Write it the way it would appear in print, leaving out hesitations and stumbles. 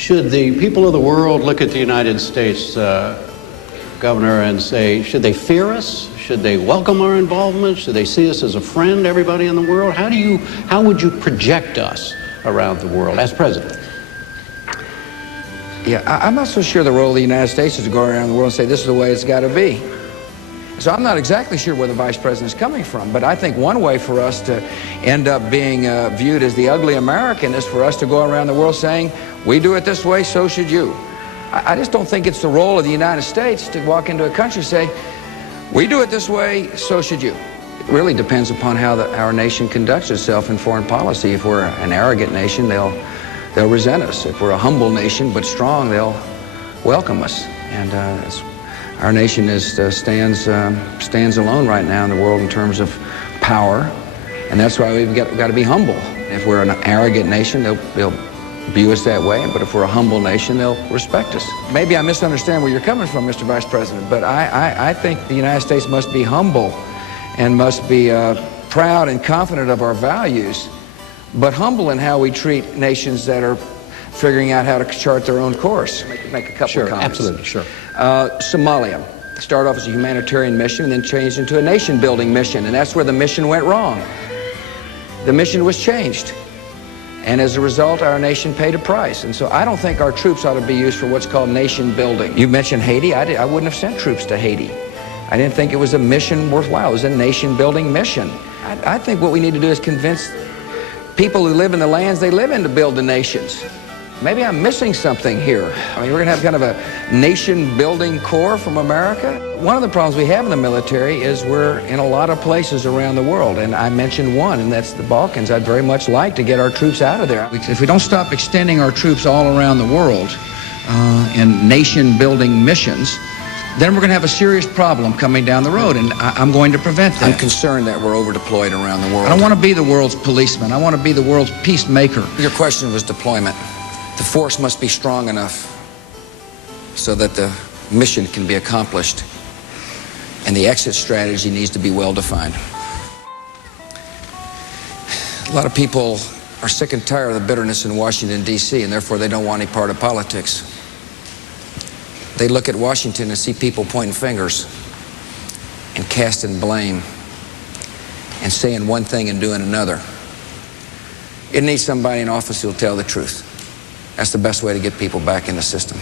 Should the people of the world look at the United States, Governor, and say, should they fear us? Should they welcome our involvement? Should they see us as a friend, everybody in the world? How would you project us around the world as president? Yeah, I'm not so sure the role of the United States is to go around the world and say this is the way it's got to be. So I'm not exactly sure where the vice president is coming from, but I think one way for us to end up being viewed as the ugly American is for us to go around the world saying, we do it this way, so should you. I just don't think it's the role of the United States to walk into a country and say, we do it this way, so should you. It really depends upon how our nation conducts itself in foreign policy. If we're an arrogant nation, they'll resent us. If we're a humble nation but strong, they'll welcome us. And our nation stands alone right now in the world in terms of power, and that's why we've got to be humble. If we're an arrogant nation, they'll view us that way, but if we're a humble nation, they'll respect us. Maybe I misunderstand where you're coming from, Mr. Vice President, but I think the United States must be humble and must be proud and confident of our values, but humble in how we treat nations that are figuring out how to chart their own course. Make a couple of comments. Absolutely, sure. Somalia started off as a humanitarian mission and then changed into a nation-building mission, and that's where the mission went wrong. The mission was changed, and as a result, our nation paid a price. And so I don't think our troops ought to be used for what's called nation-building. You mentioned Haiti. I wouldn't have sent troops to Haiti. I didn't think it was a mission worthwhile. It was a nation-building mission. I think what we need to do is convince people who live in the lands they live in to build the nations. Maybe I'm missing something here. I mean, we're going to have kind of a nation-building corps from America. One of the problems we have in the military is we're in a lot of places around the world, and I mentioned one, and that's the Balkans. I'd very much like to get our troops out of there. If we don't stop extending our troops all around the world in nation-building missions, then we're going to have a serious problem coming down the road, and I'm going to prevent that. I'm concerned that we're over-deployed around the world. I don't want to be the world's policeman. I want to be the world's peacemaker. Your question was deployment. The force must be strong enough so that the mission can be accomplished, and the exit strategy needs to be well-defined. A lot of people are sick and tired of the bitterness in Washington, D.C., and therefore they don't want any part of politics. They look at Washington and see people pointing fingers and casting blame and saying one thing and doing another. It needs somebody in office who'll tell the truth. That's the best way to get people back in the system.